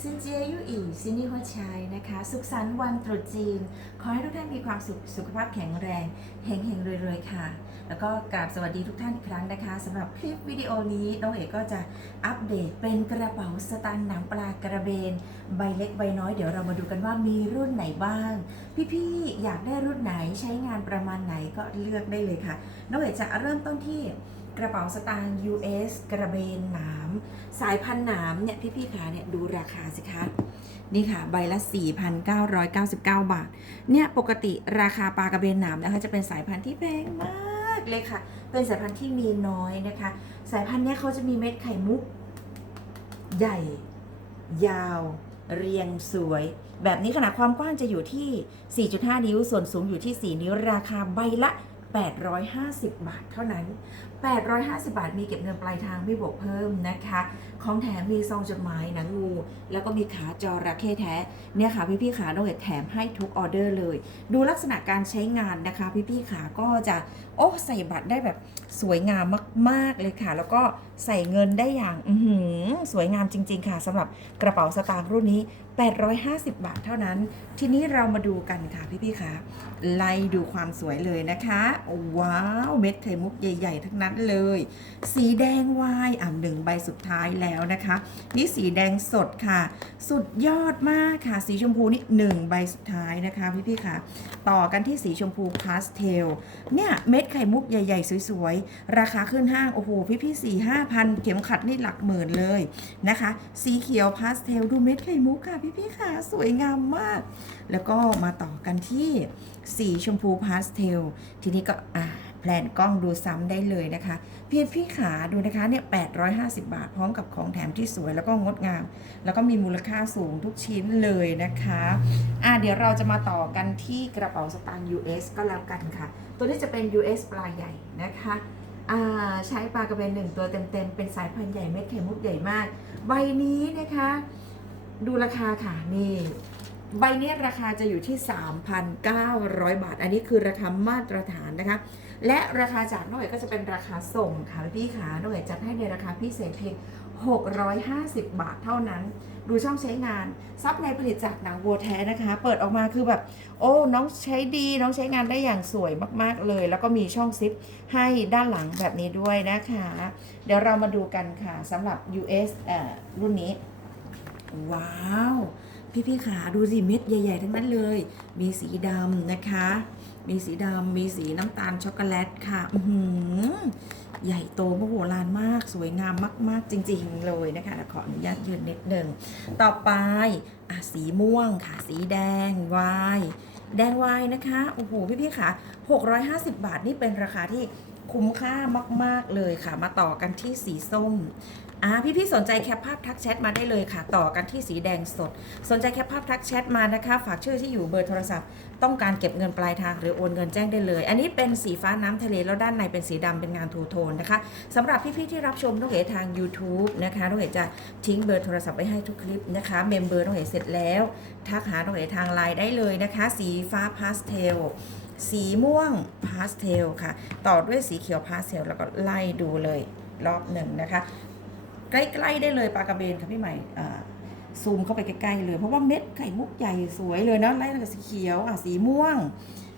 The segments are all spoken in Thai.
ซินเจียยุอีซินนี่หัวชัยนะคะ สุขสันต์วันตรุษจีน ขอให้ทุกท่านมีความสุขสุขภาพแข็งแรงเฮงเฮงรวยๆ ค่ะ แล้วก็กราบสวัสดีทุกท่านอีกครั้งนะคะสำหรับคลิปวิดีโอนี้น้องเอกก็จะอัปเดตเป็นกระเป๋าสตางค์หนังปลากระเบน ใบเล็กใบน้อยเดี๋ยวเรามาดูกันว่ามีรุ่นไหนบ้าง พี่ๆอยากได้รุ่นไหนใช้งานประมาณไหนก็เลือกได้เลยค่ะน้องเอกจะเริ่มต้นที่ กระเป๋าสตางค์ US กระเบนหนาม สายพันหนามเนี่ยพี่ๆขาเนี่ยดูราคาสิคะนี่ค่ะ ใบละ 4,999 บาท เนี่ยปกติราคาปลากระเบนหนามนะคะจะเป็นสายพันธุ์ที่แพงมากเลยค่ะ เป็นสายพันธุ์ที่มีน้อยนะคะ สายพันธุ์เนี้ยเขาจะมีเม็ดไข่มุก ใหญ่ ยาว เรียงสวย แบบนี้ขนาดความกว้างจะอยู่ที่ 4.5 นิ้ว ส่วนสูงอยู่ที่ 4 นิ้ว ราคาใบละ 850 บาทเท่านั้น 850 บาทมีเก็บเงินปลายทางไม่บวกเพิ่มนะคะ ของแถมมีซองจดหมายหนังงู แล้วก็มีขาจอระเข้แท้ เนี่ยค่ะพี่ๆขาโดยแถมให้ทุกออเดอร์เลย ดูลักษณะการใช้งานนะคะ พี่ๆขาก็จะโอ้ใส่บัตรได้แบบสวยงามมาก ๆ เลยค่ะ แล้วก็ใส่เงินได้อย่างอืสวยงามจริง ๆ ค่ะสำหรับกระเป๋าสตางค์รุ่นนี้850 บาทเท่านั้น ทีนี้เรามาดูกันค่ะพี่ๆค่ะไล่ดูความสวยเลยนะคะ ว้าวเม็ดไข่มุกใหญ่ ๆ ทั้งนั้นเลย สีแดงวายอ่าหนึ่งใบสุดท้ายแล้วนะคะ นี่สีแดงสดค่ะ สุดยอดมากค่ะ สีชมพูนี่หนึ่งใบสุดท้ายนะคะพี่ๆค่ะต่อกันที่สีชมพูพาสเทลเนี่ยเม็ดไข่มุกใหญ่ ๆ สวยๆ ราคาขึ้นห้าง โอ้โห พี่ๆสี่ห้าพันเข็มขัดนี่หลักหมื่นเลยนะคะ สีเขียวพาสเทลดูเม็ดไข่มุกค่ะพี่ๆค่ะ สวยงามมาก แล้วก็มาต่อกันที่สีชมพูพาสเทล ทีนี้ก็อ่าแพลนกล้องดูซ้ำได้เลยนะคะ เพียงพี่ขาดูนะคะเนี่ย 850 บาท พร้อมกับของแถมที่สวยแล้วก็งดงาม แล้วก็มีมูลค่าสูงทุกชิ้นเลยนะคะอะเดี๋ยวเราจะมาต่อกันที่กระเป๋าสตางค์ US ก็แล้วกันค่ะ ตัวนี้จะเป็น US ปลาใหญ่นะคะอ่าใช้ปลากระเบนหนึ่งตัวเต็มๆ เป็นสายพันธุ์ใหญ่เม็ดไข่มุกใหญ่มาก ใบนี้นะคะ ดูราคาค่ะนี่ใบนี้ราคาจะอยู่ที่ 3,900 บาท อันนี้คือราคามาตรฐานนะคะ และราคาจากน้องเอ๋ก็จะเป็นราคาส่งค่ะพี่ขาน้องเอ๋จัดให้ในราคาพิเศษเพียง 650 บาทเท่านั้น ดูช่องใช้งาน ซับในผลิตจากหนังวัวแท้นะคะ เปิดออกมาคือแบบ โอ้ น้องใช้ดี น้องใช้งานได้อย่างสวยมากๆเลย แล้วก็มีช่องซิปให้ด้านหลังแบบนี้ด้วยนะคะ เดี๋ยวเรามาดูกันค่ะสำหรับ US รุ่นนี้ ว้าว พี่ๆขาดูสิเม็ดใหญ่ ๆ ทั้งนั้นเลย มีสีดำนะคะ มีสีดำมีสีน้ำตาลช็อกโกแลตค่ะอือหือใหญ่โตมโหฬารมากสวยงามมาก ๆ จริง ๆ เลยนะคะขออนุญาตยืนนิดหนึ่งต่อไปอะสีม่วงค่ะ สีแดงวายแดงวายนะคะ โอ้โห พี่ๆค่ะ650 บาทนี่เป็นราคาที่ คุ้มค่ามาก ๆ เลยค่ะ มาต่อกันที่สีส้มอ่าพี่ๆสนใจแคปภาพทักแชทมาได้เลยค่ะ ต่อกันที่สีแดงสด สนใจแคปภาพทักแชทมานะคะ ฝากชื่อที่อยู่เบอร์โทรศัพท์ ต้องการเก็บเงินปลายทางหรือโอนเงินแจ้งได้เลย อันนี้เป็นสีฟ้าน้ำทะเลแล้วด้านในเป็นสีดำเป็นงานทูโทนนะคะสำหรับพี่ๆที่รับชมน้องเอ๋ทาง YouTube นะคะน้องเอ๋จะทิ้งเบอร์โทรศัพท์ไว้ให้ทุกคลิปนะคะเมมเบอร์น้องเอ๋เสร็จแล้ว ทักหาน้องเอ๋ทางไลน์ได้เลยนะคะ สีฟ้าพาสเทล สีม่วงพาสเทลค่ะ ต่อด้วยสีเขียวพาสเทลแล้วก็ไล่ดูเลยรอบหนึ่งนะคะ ใกล้ๆได้เลยปลากระเบนค่ะพี่ใหม่ซูมเข้าไปใกล้ๆเลยเพราะว่าเม็ดไข่มุกใหญ่สวยเลยนะไล่ตั้งแต่สีเขียวอะสีม่วง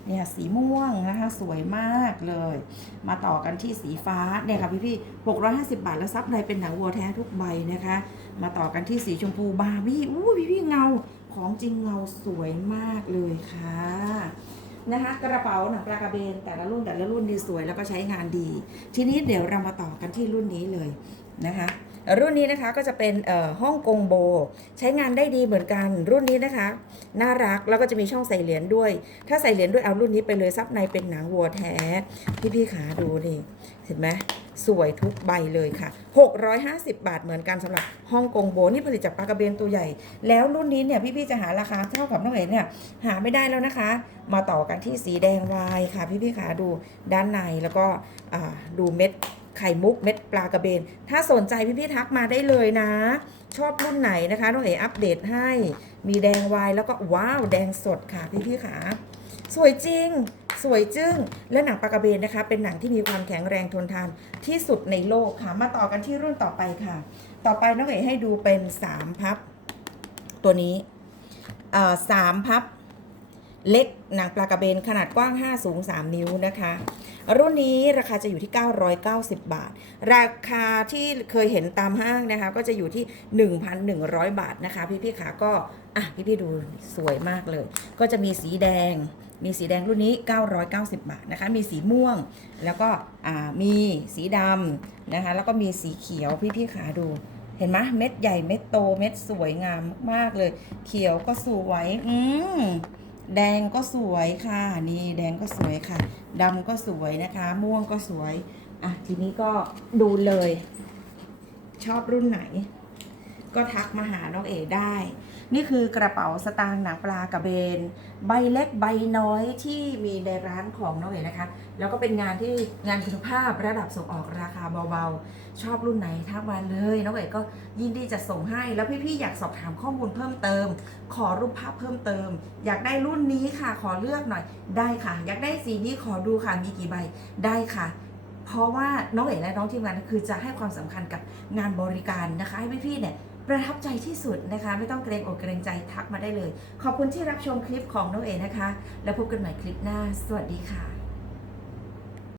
เนี่ยสีม่วงนะคะสวยมากเลย มาต่อกันที่สีฟ้าเนี่ยค่ะพี่ๆ650บาทแล้วซับในเป็นหนังวัวแท้ทุกใบนะคะ มาต่อกันที่สีชมพูบาร์บี้อู้พี่ๆเงาของจริงเงาสวยมากเลยค่ะ นะคะกระเป๋าหนังปลากระเบน แต่ละรุ่นแต่ละรุ่นนี่สวยแล้วก็ใช้งานดี ทีนี้เดี๋ยวเรามาต่อกันที่รุ่นนี้เลยนะคะรุ่นนี้นะคะก็จะเป็นฮ่องกงโบ ใช้งานได้ดีเหมือนกันรุ่นนี้นะคะ น่ารักแล้วก็จะมีช่องใส่เหรียญด้วย ถ้าใส่เหรียญด้วยเอารุ่นนี้ไปเลยซับในเป็นหนังวัวแท้พี่ๆขาดูนี่เห็นไหม สวยทุกใบเลยค่ะ 650 บาทเหมือนกันสำหรับฮ่องกงโบนี่ผลิตจากปลากระเบนตัวใหญ่ แล้วรุ่นนี้เนี่ยพี่ๆจะหาราคาเท่ากับน้องเอ๋เนี่ยหาไม่ได้แล้วนะคะ มาต่อกันที่สีแดงวายค่ะ พี่ๆขาดูด้านในแล้วก็ดูเม็ดไข่มุกเม็ดปลากระเบน ถ้าสนใจพี่ๆทักมาได้เลยนะ ชอบรุ่นไหนนะคะน้องเอ๋อัปเดตให้ มีแดงวายแล้วก็ว้าวแดงสดค่ะพี่ๆขาสวยจริง สวยจึ้งและหนังปลากระเบนนะคะ เป็นหนังที่มีความแข็งแรงทนทานที่สุดในโลกค่ะ มาต่อกันที่รุ่นต่อไปค่ะ ต่อไปน้องเอ๋ให้ดูเป็น3พับ ตัวนี้เอ่อสามพับเล็กหนังปลากระเบนขนาดกว้าง 5 สูง 3 นิ้วนะคะ รุ่นนี้ราคาจะอยู่ที่ 990 บาท ราคาที่เคยเห็นตามห้างนะคะ ก็จะอยู่ที่ 1,100 บาทนะคะ พี่ๆขาก็อะพี่ๆดูสวยมากเลย ก็จะมีสีแดง มีสีแดงรุ่นนี้ 990 บาทนะคะ มีสีม่วง แล้วก็อ่ามีสีดำนะคะ แล้วก็มีสีเขียวพี่ๆขาดูเห็นไหมเม็ดใหญ่เม็ดโตเม็ดสวยงามมากๆเลย เขียวก็สวย อืม แดงก็สวยค่ะ นี่แดงก็สวยค่ะดำก็สวยนะคะ ม่วงก็สวย อะ ทีนี้ก็ดูเลย ชอบรุ่นไหน ก็ทักมาหาน้องเอได้ นี่คือกระเป๋าสตางค์หนังปลากระเบน ใบเล็กใบน้อยที่มีในร้านของน้องเอ๋นะคะ แล้วก็เป็นงานที่งานคุณภาพระดับส่งออกราคาเบาๆ ชอบรุ่นไหนทักมาเลยน้องเอ๋ก็ยินดีจะส่งให้แล้วพี่ๆอยากสอบถามข้อมูลเพิ่มเติม ขอรูปภาพเพิ่มเติม อยากได้รุ่นนี้ค่ะขอเลือกหน่อยได้ค่ะ อยากได้สีนี้ขอดูค่ะมีกี่ใบได้ค่ะเพราะว่าน้องเอ๋และน้องทีมงานคือจะให้ความสำคัญกับงานบริการนะคะให้พี่ๆเนี่ย ประทับใจที่สุดนะคะ ไม่ต้องเกรงอกเกรงใจทักมาได้เลย ขอบคุณที่รับชมคลิปของน้องเอนะคะ แล้วพบกันใหม่คลิปหน้า สวัสดีค่ะ